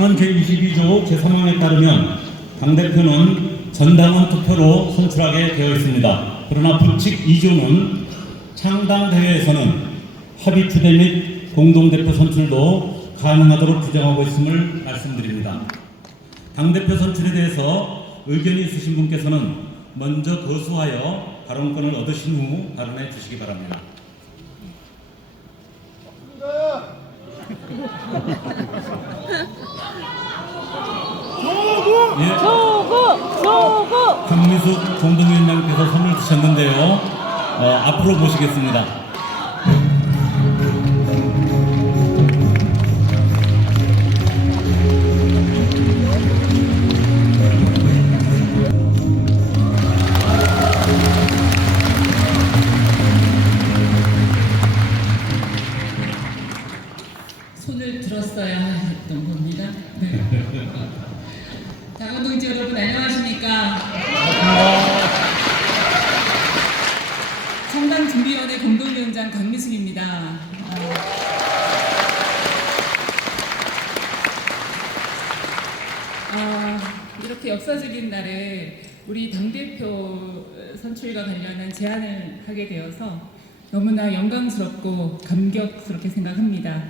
당헌 제22조 제3항에 따르면 당대표는 전당원 투표로 선출하게 되어 있습니다. 그러나 규칙 2조는 창당대회에서는 합의 추대 및 공동대표 선출도 가능하도록 규정하고 있음을 말씀드립니다. 당대표 선출에 대해서 의견이 있으신 분께서는 먼저 거수하여 발언권을 얻으신 후 발언해 주시기 바랍니다. 예, 조국! 강민숙 공동위원장께서 선을 드셨는데요. 앞으로 모시겠습니다. 손을 들었어야 했던 겁니다. 네. 당원 동지 여러분 안녕하십니까? 창당준비위원회 공동위원장 강미숙입니다. 이렇게 역사적인 날에 우리 당대표 선출과 관련한 제안을 하게 되어서 너무나 영광스럽고 감격스럽게 생각합니다.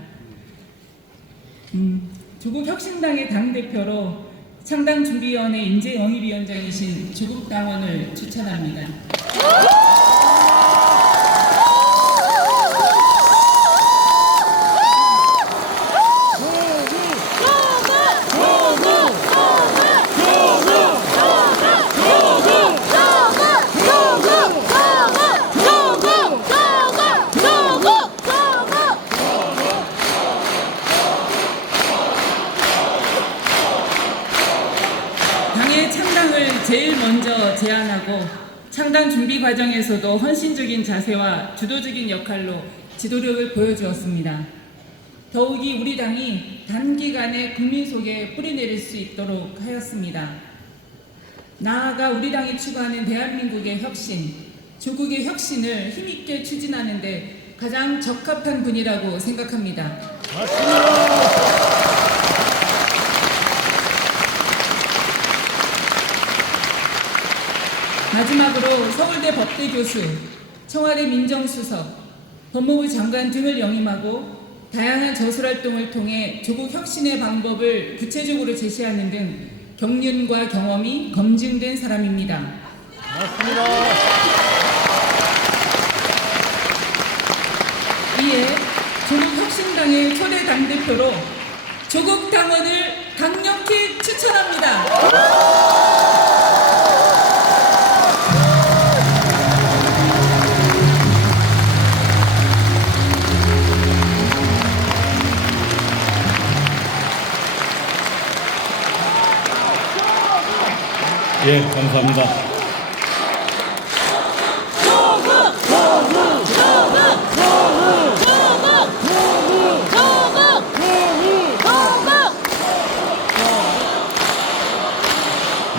조국 혁신당의 당대표로 창당준비위원회 인재영입위원장이신 조국 당원을 추천합니다. 당의 창당을 제일 먼저 제안하고 창당 준비 과정에서도 헌신적인 자세와 주도적인 역할로 지도력을 보여주었습니다. 더욱이 우리 당이 단기간에 국민 속에 뿌리내릴 수 있도록 하였습니다. 나아가 우리 당이 추구하는 대한민국의 혁신, 조국의 혁신을 힘있게 추진하는 데 가장 적합한 분이라고 생각합니다. 마지막으로 서울대 법대 교수, 청와대 민정수석, 법무부 장관 등을 역임하고 다양한 저술활동을 통해 조국 혁신의 방법을 구체적으로 제시하는 등 경륜과 경험이 검증된 사람입니다. 맞습니다. 이에 조국 혁신당의 초대 당대표로 조국 당원을 강력히 추천합니다. 예, 감사합니다.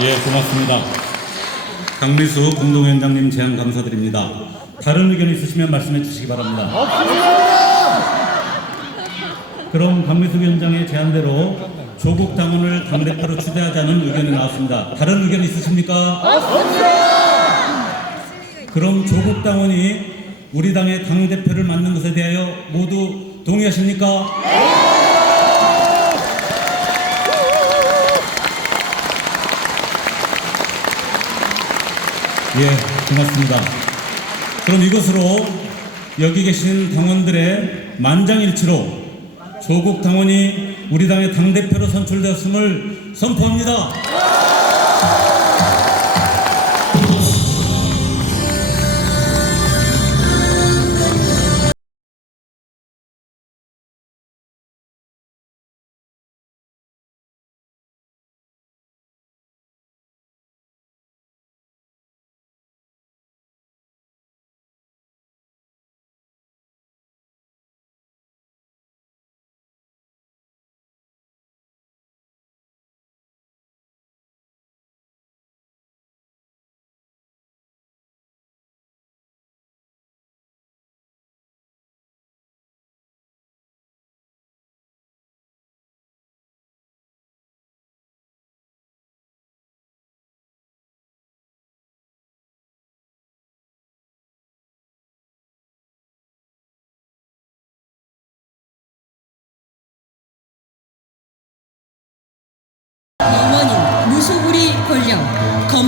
예, 고맙습니다. 강미수 공동위원장님 제안 감사드립니다. 다른 의견 있으시면 말씀해 주시기 바랍니다. 그럼 강미수 위원장의 제안대로 조국 당원을 당대표로 추대하자는 의견이 나왔습니다. 다른 의견 있으십니까? 그럼 조국 당원이 우리 당의 당대표를 맡는 것에 대하여 모두 동의하십니까? 예, 고맙습니다. 그럼 이것으로 여기 계신 당원들의 만장일치로 조국 당원이 우리 당의 당대표로 선출되었음을 선포합니다.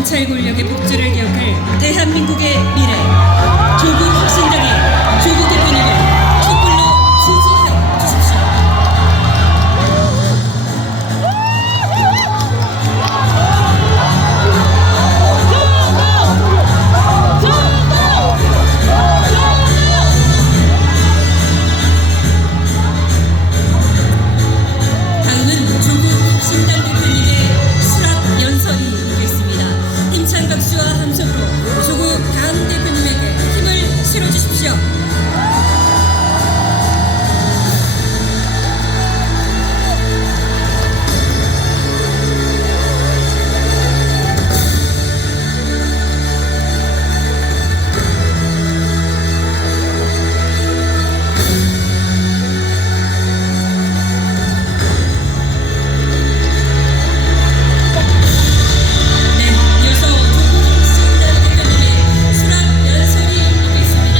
검찰 권력의 복주를 기억할 대한민국의 미래, 조국 혁신당의 조국 대표님을 촛불로 지지해 주십시오. 다음은 조국 혁신당 대표님의 수락 연설이 있겠습니다. 힘찬 박수와 함성으로 조국 당 대표님에게 힘을 실어주십시오. 이어서 조국 혁신당 대표님의 수락 연설이 있겠습니다.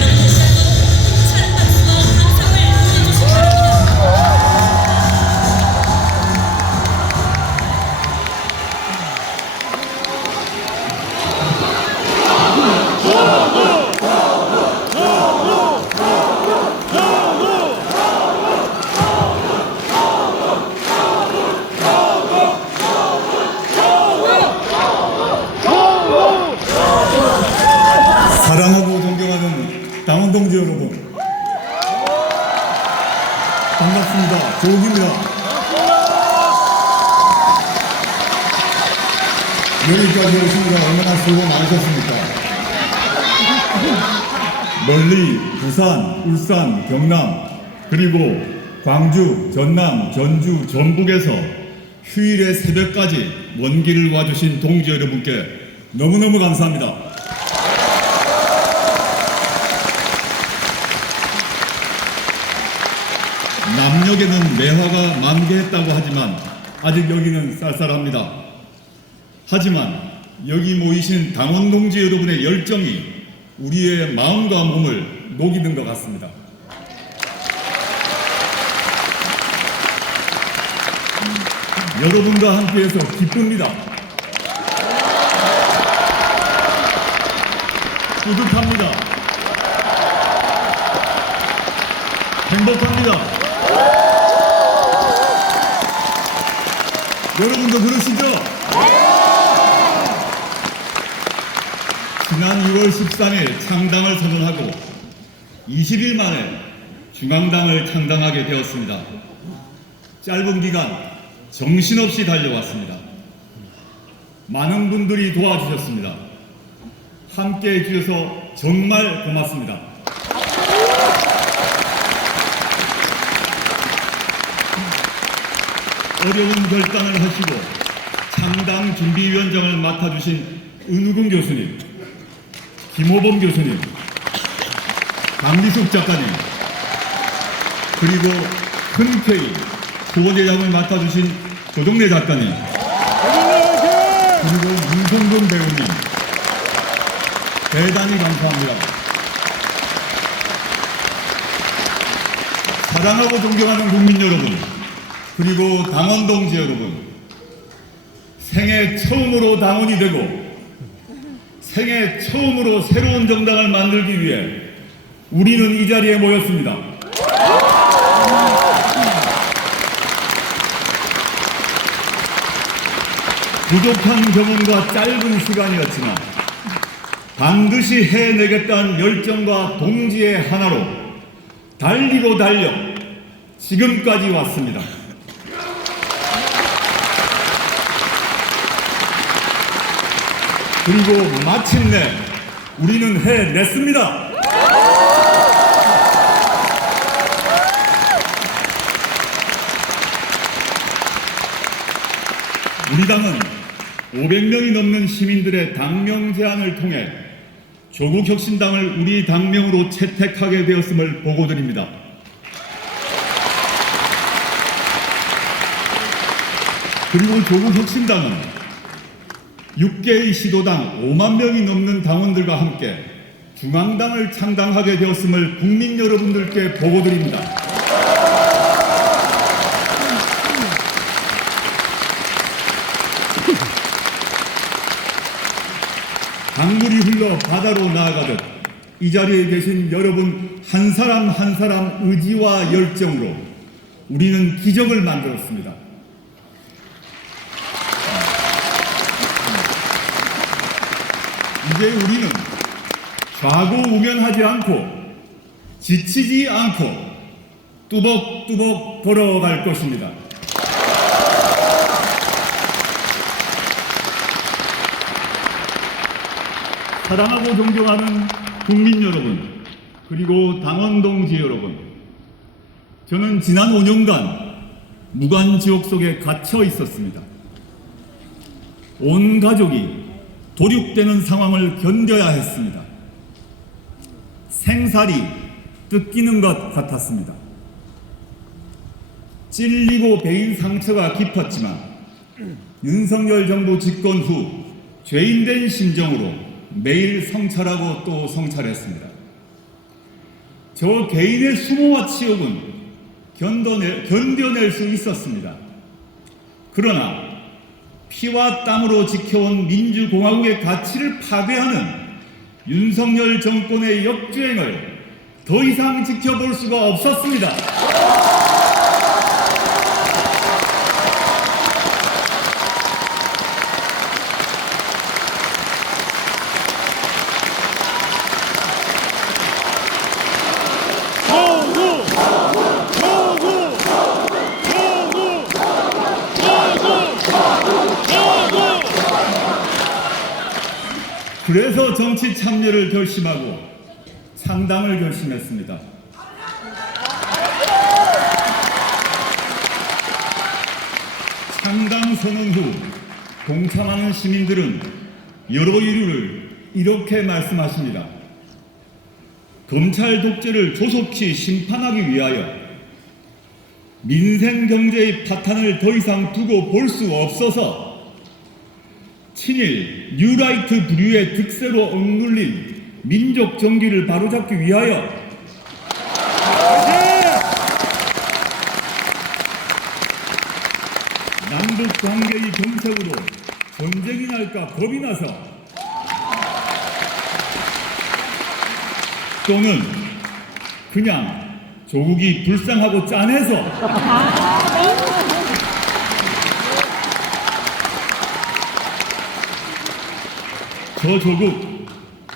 여러분 다시 한번 힘찬 박수와 함성을 보내주시기 바랍니다. 사랑하고 존경하는 당원 동지 여러분, 반갑습니다. 조국입니다. 여기까지 오시느라 얼마나 수고 많으셨습니까? 멀리 부산, 울산, 경남, 그리고 광주, 전남, 전주, 전북에서 휴일의 새벽까지 먼 길을 와주신 동지 여러분께 너무너무 감사합니다. 남녘에는 매화가 만개했다고 하지만 아직 여기는 쌀쌀합니다. 하지만 여기 모이신 당원 동지 여러분의 열정이 우리의 마음과 몸을 녹이는 것 같습니다. 여러분과 함께해서 기쁩니다. 뿌듯합니다. 행복합니다. 여러분도 그러시죠? 지난 2월 13일 창당을 선언하고 20일 만에 중앙당을 창당하게 되었습니다. 짧은 기간 정신없이 달려왔습니다. 많은 분들이 도와주셨습니다. 함께 해주셔서 정말 고맙습니다. 어려운 결단을 하시고 창당 준비위원장을 맡아주신 은우근 교수님, 김호범 교수님, 강미숙 작가님, 그리고 흔쾌히 후보대장을 맡아주신 조동래 작가님, 그리고 문성근 배우님, 대단히 감사합니다. 사랑하고 존경하는 국민 여러분, 그리고 당원 동지 여러분, 생애 처음으로 당원이 되고 생애 처음으로 새로운 정당을 만들기 위해 우리는 이 자리에 모였습니다. 부족한 경험과 짧은 시간이었지만 반드시 해내겠다는 열정과 동지의 하나로 달리고 달려 지금까지 왔습니다. 그리고 마침내 우리는 해냈습니다. 우리 당은 500명이 넘는 시민들의 당명 제안을 통해 조국혁신당을 우리 당명으로 채택하게 되었음을 보고드립니다. 그리고 조국혁신당은 6개의 시도당 5만 명이 넘는 당원들과 함께 중앙당을 창당하게 되었음을 국민 여러분들께 보고드립니다. 강물이 흘러 바다로 나아가듯 이 자리에 계신 여러분 한 사람 한 사람 의지와 열정으로 우리는 기적을 만들었습니다. 이제 우리는 좌고우면하지 않고 지치지 않고 뚜벅뚜벅 걸어갈 것입니다. 사랑하고 존경하는 국민 여러분, 그리고 당원 동지 여러분, 저는 지난 5년간 무관지옥 속에 갇혀 있었습니다. 온 가족이 도륙되는 상황을 견뎌야 했습니다. 생살이 뜯기는 것 같았습니다. 찔리고 베인 상처가 깊었지만 윤석열 정부 집권 후 죄인된 심정으로 매일 성찰하고 또 성찰했습니다. 저 개인의 수모와 치욕은 견뎌낼 수 있었습니다. 그러나 피와 땀으로 지켜온 민주공화국의 가치를 파괴하는 윤석열 정권의 역주행을 더 이상 지켜볼 수가 없었습니다. 그래서 정치 참여를 결심하고 창당을 결심했습니다. 창당 선언 후 동참하는 시민들은 여러 이유를 이렇게 말씀하십니다. 검찰 독재를 조속히 심판하기 위하여 민생 경제의 파탄을 더 이상 두고 볼 수 없어서 친일 뉴라이트 부류의 득세로 억눌린 민족 정기를 바로잡기 위하여 남북 관계의 정책으로 전쟁이 날까 겁이 나서 또는 그냥 조국이 불쌍하고 짠해서 저 조국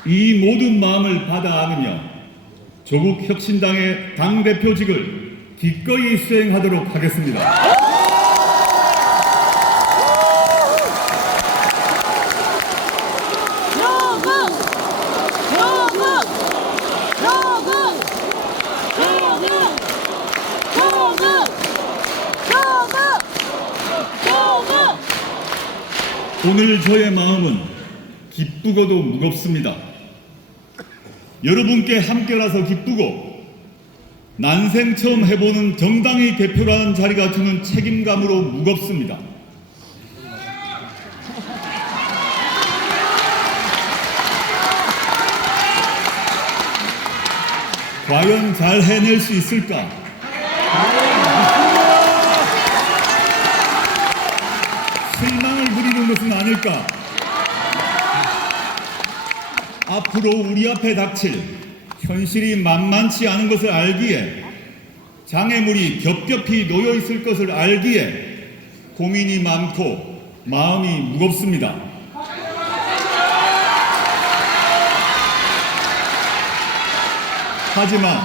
이 모든 마음을 받아 안으며 조국 혁신당의 당대표직을 기꺼이 수행하도록 하겠습니다. 오늘 저의 마음은 기쁘고도 무겁습니다. 여러분께 함께라서 기쁘고 난생 처음 해보는 정당의 대표라는 자리가 주는 책임감으로 무겁습니다. 과연 잘 해낼 수 있을까? 실망을 부리는 것은 아닐까? 앞으로 우리 앞에 닥칠 현실이 만만치 않은 것을 알기에 장애물이 겹겹이 놓여 있을 것을 알기에 고민이 많고 마음이 무겁습니다. 하지만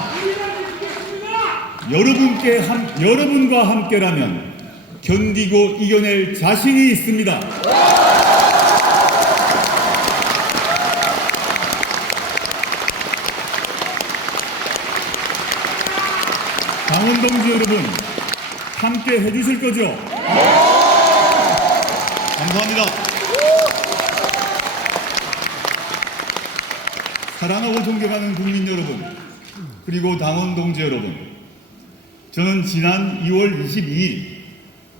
여러분과 함께라면 견디고 이겨낼 자신이 있습니다. 당원 동지 여러분, 함께 해주실 거죠? 감사합니다. 사랑하고 존경하는 국민 여러분, 그리고 당원 동지 여러분, 저는 지난 2월 22일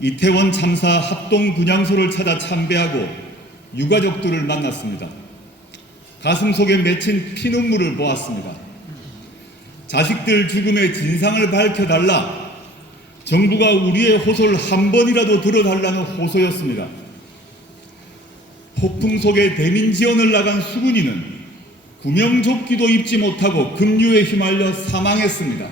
이태원 참사 합동 분향소를 찾아 참배하고 유가족들을 만났습니다. 가슴 속에 맺힌 피눈물을 보았습니다. 자식들 죽음의 진상을 밝혀달라, 정부가 우리의 호소를 한 번이라도 들어달라는 호소였습니다. 폭풍 속에 대민 지원을 나간 수군이는 구명조끼도 입지 못하고 급류에 휘말려 사망했습니다.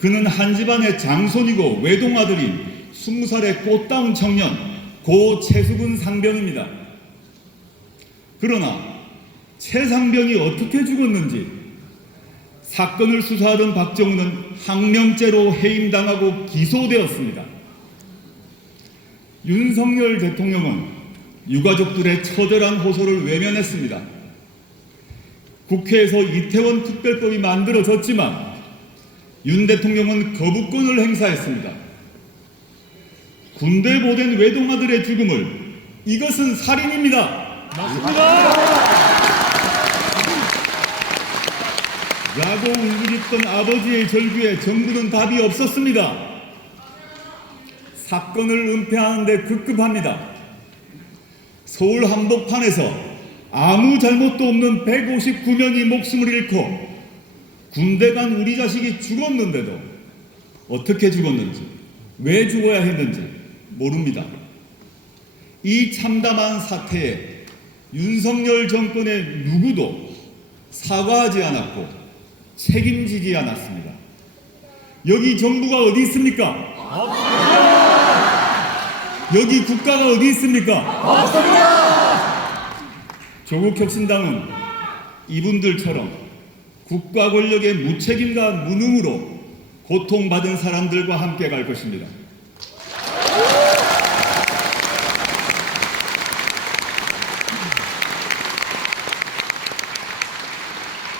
그는 한 집안의 장손이고 외동아들인 20살의 꽃다운 청년 고 최수근 상병입니다. 그러나 최 상병이 어떻게 죽었는지 사건을 수사하던 박정훈은 항명죄로 해임당하고 기소되었습니다. 윤석열 대통령은 유가족들의 처절한 호소를 외면했습니다. 국회에서 이태원 특별법이 만들어졌지만 윤 대통령은 거부권을 행사했습니다. 군대 보낸 외동아들의 죽음을 이것은 살인입니다. 라고 울부짖던 아버지의 절규에 정부는 답이 없었습니다. 사건을 은폐하는 데 급급합니다. 서울 한복판에서 아무 잘못도 없는 159명이 목숨을 잃고 군대 간 우리 자식이 죽었는데도 어떻게 죽었는지, 왜 죽어야 했는지 모릅니다. 이 참담한 사태에 윤석열 정권의 누구도 사과하지 않았고 책임지지 않았습니다. 여기 정부가 어디 있습니까? 없습니다. 여기 국가가 어디 있습니까? 없습니다. 조국혁신당은 이분들처럼 국가 권력의 무책임과 무능으로 고통받은 사람들과 함께 갈 것입니다.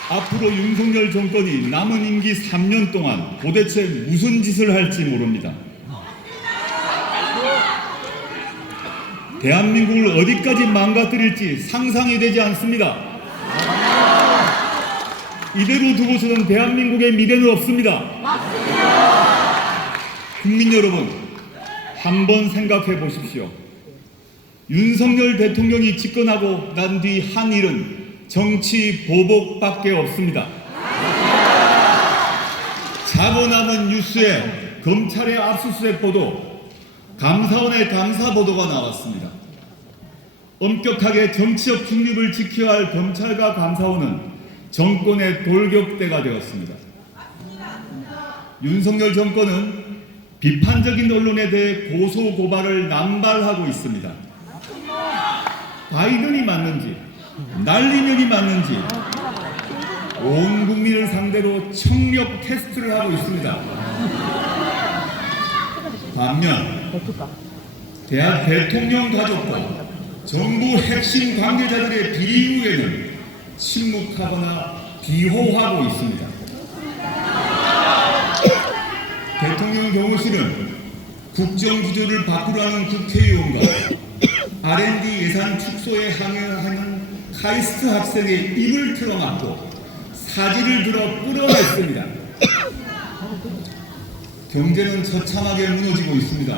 앞으로 윤석열 정권이 남은 임기 3년 동안 도대체 무슨 짓을 할지 모릅니다. 대한민국을 어디까지 망가뜨릴지 상상이 되지 않습니다. 이대로 두고서는 대한민국의 미래는 없습니다. 국민 여러분, 한번 생각해 보십시오. 윤석열 대통령이 집권하고 난 뒤 한 일은 정치 보복밖에 없습니다. 자고 남은 뉴스에 검찰의 압수수색 보도, 감사원의 감사 보도가 나왔습니다. 엄격하게 정치적 중립을 지켜야 할 검찰과 감사원은 정권의 돌격대가 되었습니다. 윤석열 정권은 비판적인 언론에 대해 고소 고발을 남발하고 있습니다. 바이든이 맞는지 날리면이 맞는지 온 국민을 상대로 청력 테스트를 하고 있습니다. 반면 대통령 가족과 정부 핵심 관계자들의 비리 이후에는 침묵하거나 비호하고 있습니다. 대통령 경호실은 국정구조를 바꾸라는 국회의원과 R&D 예산 축소에 항의하는 카이스트 학생의 입을 틀어막고 사지를 들어 끌어냈습니다. 경제는 처참하게 무너지고 있습니다.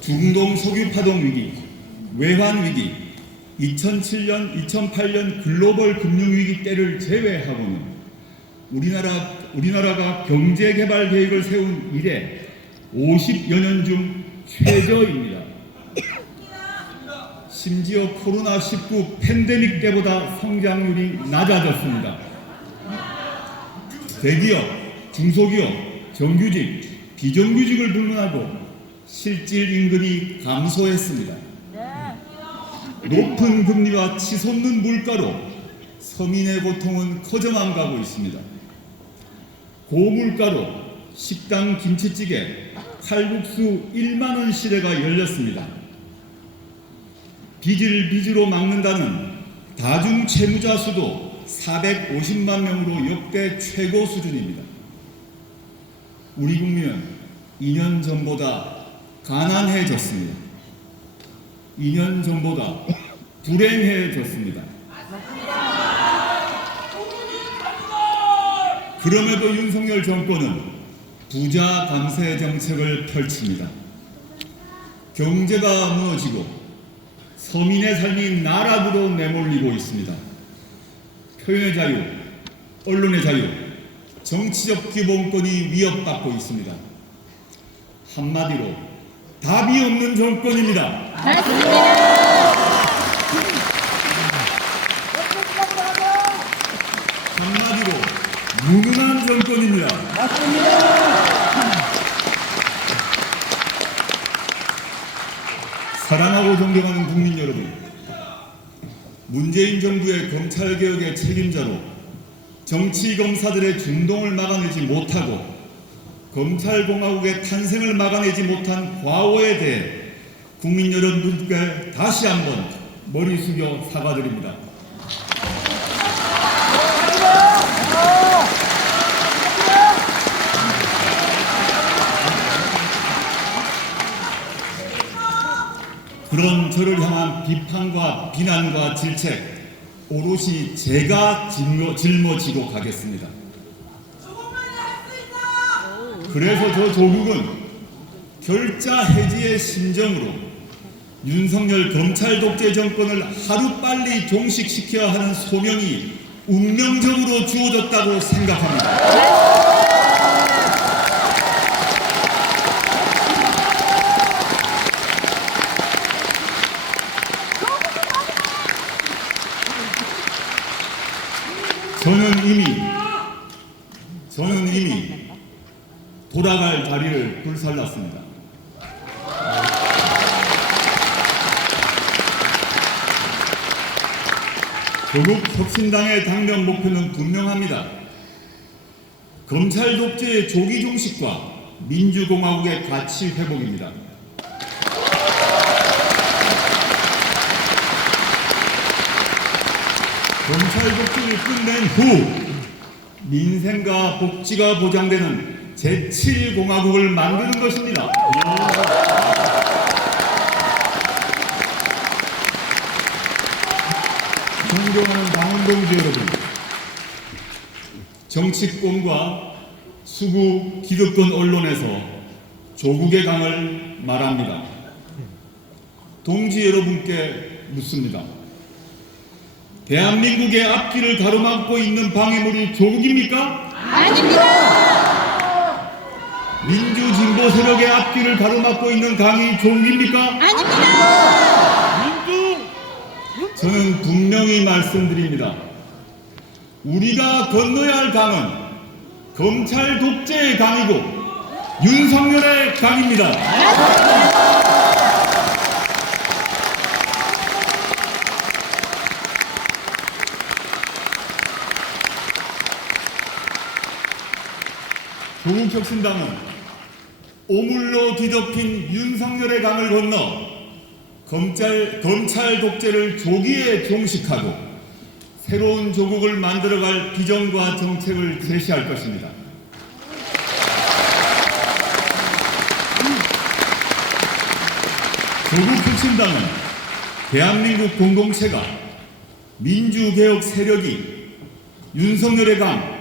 중동 석유 파동 위기, 외환 위기, 2007년, 2008년 글로벌 금융위기 때를 제외하고는 우리나라가 경제개발 계획을 세운 이래 50여 년 중 최저입니다. 심지어 코로나19 팬데믹 때보다 성장률이 낮아졌습니다. 대기업, 중소기업, 정규직, 비정규직을 불문하고 실질 임금이 감소했습니다. 높은 금리와 치솟는 물가로 서민의 고통은 커져만 가고 있습니다. 고물가로 식당 김치찌개, 칼국수 1만 원 시대가 열렸습니다. 빚을 빚으로 막는다는 다중 채무자 수도 450만 명으로 역대 최고 수준입니다. 우리 국민은 2년 전보다 가난해졌습니다. 2년 전보다 불행해졌습니다. 그럼에도 윤석열 정권은 부자 감세 정책을 펼칩니다. 경제가 무너지고 서민의 삶이 나락으로 내몰리고 있습니다. 표현의 자유, 언론의 자유, 정치적 기본권이 위협받고 있습니다. 한마디로 답이 없는 정권입니다. 무능한 정권입니다. 사랑하고 존경하는 국민 여러분, 문재인 정부의 검찰개혁의 책임자로 정치검사들의 중동을 막아내지 못하고 검찰공화국의 탄생을 막아내지 못한 과오에 대해 국민 여러분께 다시 한번 머리 숙여 사과드립니다. 그런 저를 향한 비판과 비난과 질책 오롯이 제가 짊어지고 가겠습니다. 그래서 저 조국은 결자 해지의 심정으로 윤석열 검찰 독재 정권을 하루빨리 종식시켜야 하는 소명이 운명적으로 주어졌다고 생각합니다. 저는 이미 돌아갈 다리를 불살랐습니다. 조국 혁신당의 당면 목표는 분명합니다. 검찰 독재의 조기 종식과 민주공화국의 가치 회복입니다. 검찰 독재를 끝낸 후 민생과 복지가 보장되는 제7공화국을 만드는 것입니다. 존경하는 당원동지 여러분, 정치권과 수구 기득권 언론에서 조국의 강을 말합니다. 동지 여러분께 묻습니다. 대한민국의 앞길을 가로막고 있는 방해물이 조국입니까? 아닙니다. 민주진보 세력의 앞길을 가로막고 있는 강이 조국입니까? 아닙니다. 저는 분명히 말씀드립니다. 우리가 건너야 할 강은 검찰 독재의 강이고 윤석열의 강입니다. 조국혁신당은 오물로 뒤덮인 윤석열의 강을 건너 검찰 독재를 조기에 종식하고 새로운 조국을 만들어갈 비전과 정책을 제시할 것입니다. 조국혁신당은 대한민국 공동체가 민주개혁 세력이 윤석열의 강,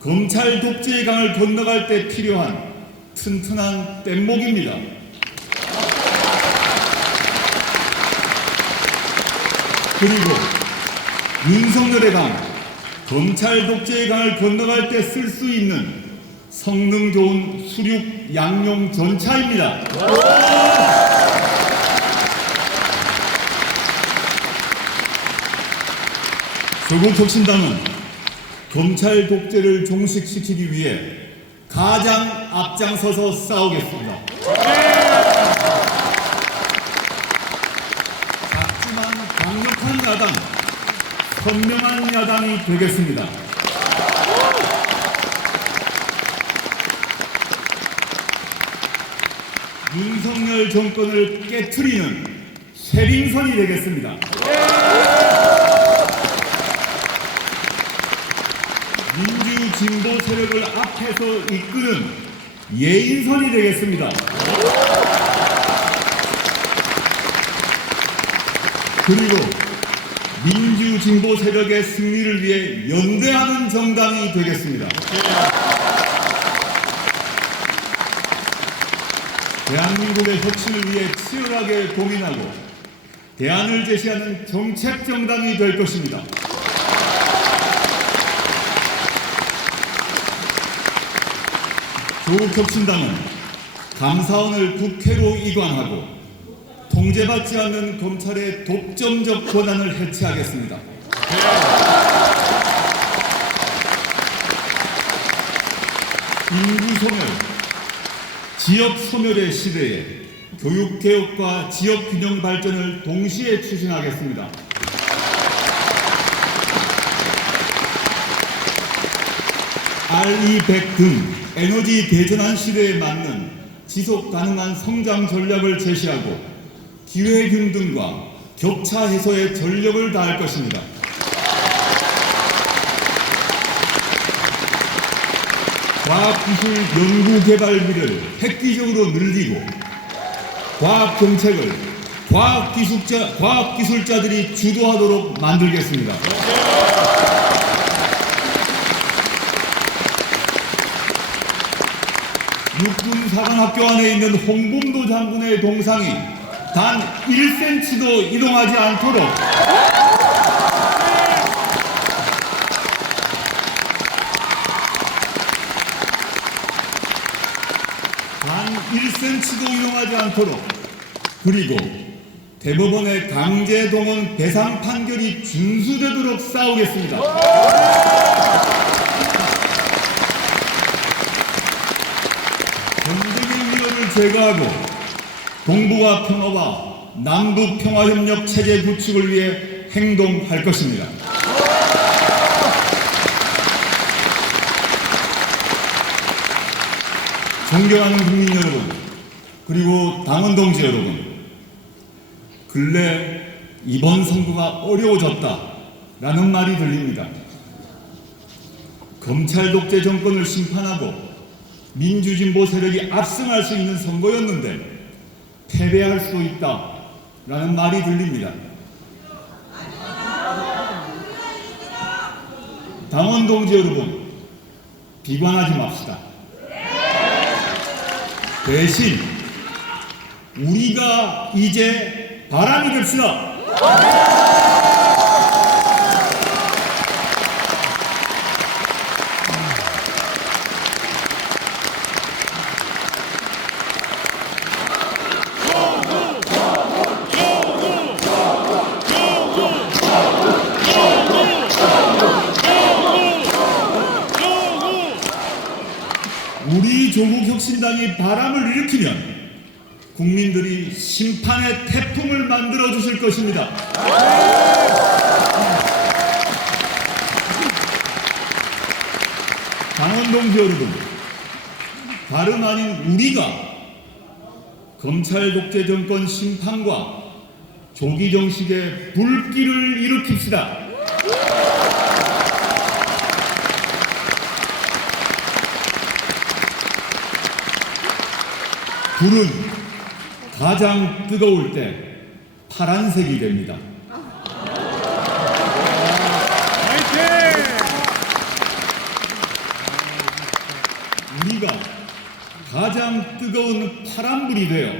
검찰 독재의 강을 건너갈 때 필요한 튼튼한 뗏목입니다. 그리고 윤석열의 강, 검찰 독재의 강을 건너갈 때 쓸 수 있는 성능 좋은 수륙 양용 전차입니다. 조국혁신당은 검찰 독재를 종식시키기 위해 가장 앞장서서 싸우겠습니다. 작지만 강력한 야당, 선명한 야당이 되겠습니다. 윤석열 정권을 깨트리는 쇄링선이 되겠습니다. 민주진보 세력을 앞에서 이끄는 예인선이 되겠습니다. 그리고 민주진보 세력의 승리를 위해 연대하는 정당이 되겠습니다. 대한민국의 혁신을 위해 치열하게 고민하고 대안을 제시하는 정책 정당이 될 것입니다. 조국혁신당은 감사원을 국회로 이관하고 통제받지 않는 검찰의 독점적 권한을 해체하겠습니다. 인구소멸, 지역소멸의 시대에 교육개혁과 지역균형 발전을 동시에 추진하겠습니다. RE100 등 에너지 대전환 시대에 맞는 지속 가능한 성장 전략을 제시하고 기회균 등과 격차 해소에 전력을 다할 것입니다. 과학기술 연구개발비를 획기적으로 늘리고 과학정책을 과학기술자들이 주도하도록 만들겠습니다. 육군사관학교 안에 있는 홍범도 장군의 동상이 단 1cm도 이동하지 않도록 단 1cm도 이동하지 않도록, 그리고 대법원의 강제동원 배상 판결이 준수되도록 싸우겠습니다. 전쟁의 위협을 제거하고 동북아 평화와 남북 평화협력 체제 구축을 위해 행동할 것입니다. 존경하는 국민 여러분, 그리고 당원 동지 여러분, 근래 이번 선거가 어려워졌다라는 말이 들립니다. 검찰 독재 정권을 심판하고 민주진보 세력이 압승할 수 있는 선거였는데 패배할 수도 있다라는 말이 들립니다. 당원 동지 여러분, 비관하지 맙시다. 대신 우리가 이제 바람이 됩시다. 우리 조국혁신당이 바람을 일으키면 국민들이 심판의 태풍을 만들어 주실 것입니다. 당원 동지 여러분, 다름 아닌 우리가 검찰 독재 정권 심판과 조기 정식의 불길을 일으킵시다. 불은 가장 뜨거울 때 파란색이 됩니다. 우리가 가장 뜨거운 파란불이 되어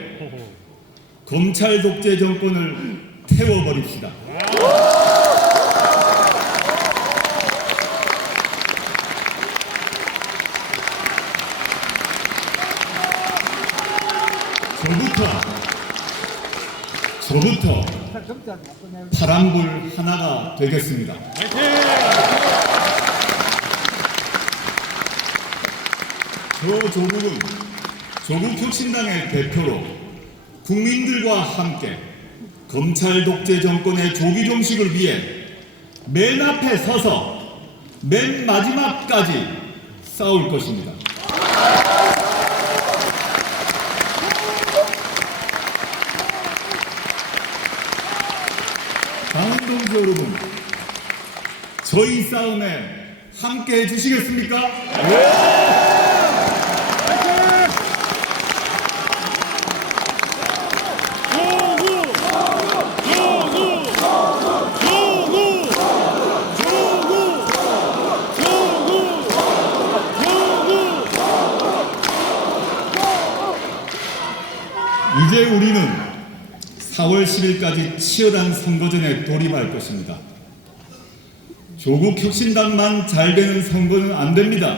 검찰 독재 정권을 태워버립시다. 저부터 파란불 하나가 되겠습니다. 저 조국은 조국혁신당의 대표로 국민들과 함께 검찰 독재 정권의 조기 종식을 위해 맨 앞에 서서 맨 마지막까지 싸울 것입니다. 당원 동지 여러분, 저희 싸움에 함께 해주시겠습니까? 이제 우리는 4월 10일까지 치열한 선거전에 돌입할 것입니다. 조국혁신당만 잘 되는 선거는 안 됩니다.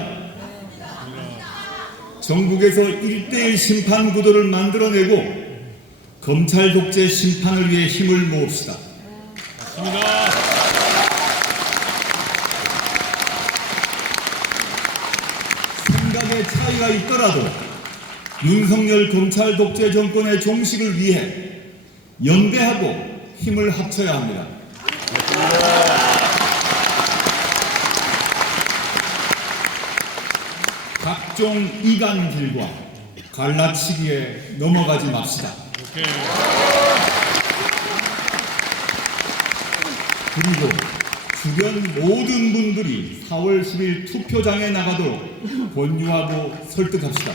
전국에서 1대1 심판 구도를 만들어내고 검찰 독재 심판을 위해 힘을 모읍시다. 생각이 생각의 차이가 있더라도 윤석열 검찰 독재 정권의 종식을 위해 연대하고 힘을 합쳐야 합니다. 각종 이간질과 갈라치기에 넘어가지 맙시다. 그리고 주변 모든 분들이 4월 10일 투표장에 나가도록 권유하고 설득합시다.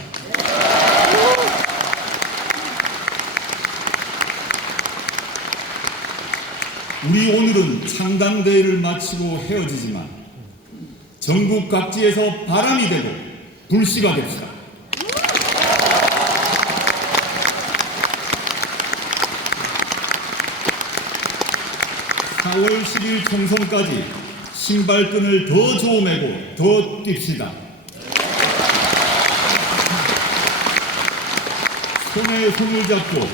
우리 오늘은 창당대회를 마치고 헤어지지만 전국 각지에서 바람이 되고 불씨가 됩시다. (4월 10일) 총선까지 신발끈을 더 조매고 더 뜁시다. 손에 손을 잡고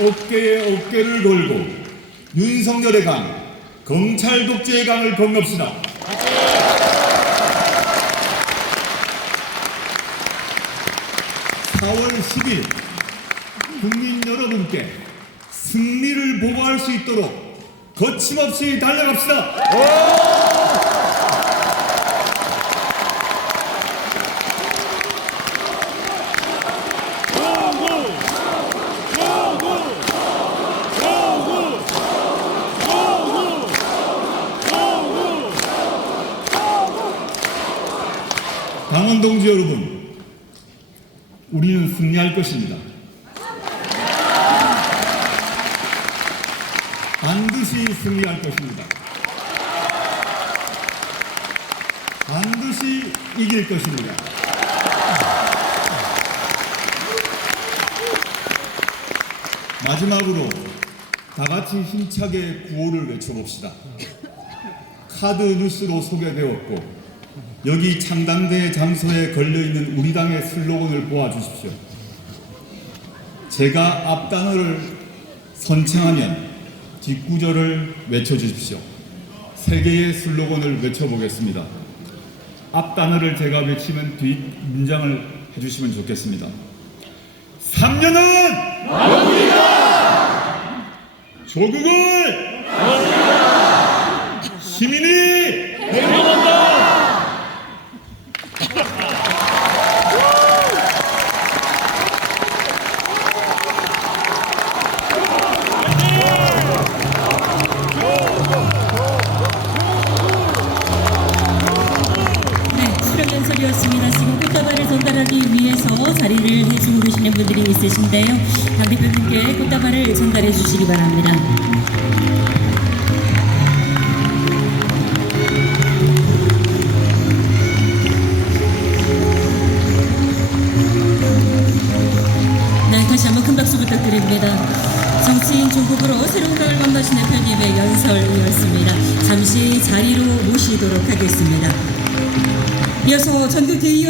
어깨에 어깨를 걸고 윤석열의 강, 검찰 독재의 강을 건넙시다. (4월 10일) 국민 여러분께 승리를 보고할 수 있도록 거침없이 달려갑시다. 당원 동지 여러분, 우리는 승리할 것입니다. 반드시 승리할 것입니다. 반드시 이길 것입니다. 마지막으로 다 같이 힘차게 구호를 외쳐봅시다. 카드 뉴스로 소개되었고 여기 창당대 장소에 걸려있는 우리 당의 슬로건을 보아주십시오. 제가 앞단어를 선창하면 뒷구절을 외쳐주십시오. 세 개의 슬로건을 외쳐보겠습니다. 앞단어를 제가 외치면 뒷문장을 해주시면 좋겠습니다. 3년은 영웅이다. 조국을 시민이 대표한다. 연설이었습니다. 지금 꽃다발을 전달하기 위해서 자리를 해주고 계시는 분들이 있으신데요. 당대표님께 꽃다발을 전달해 주시기 바랍니다. 네, 다시 한번 큰 박수 부탁드립니다. 정치인 조국으로 새로운 강을 건너신 대표님의 연설이었습니다. 잠시 자리로 모시도록 하겠습니다. 이어서 전국 대의원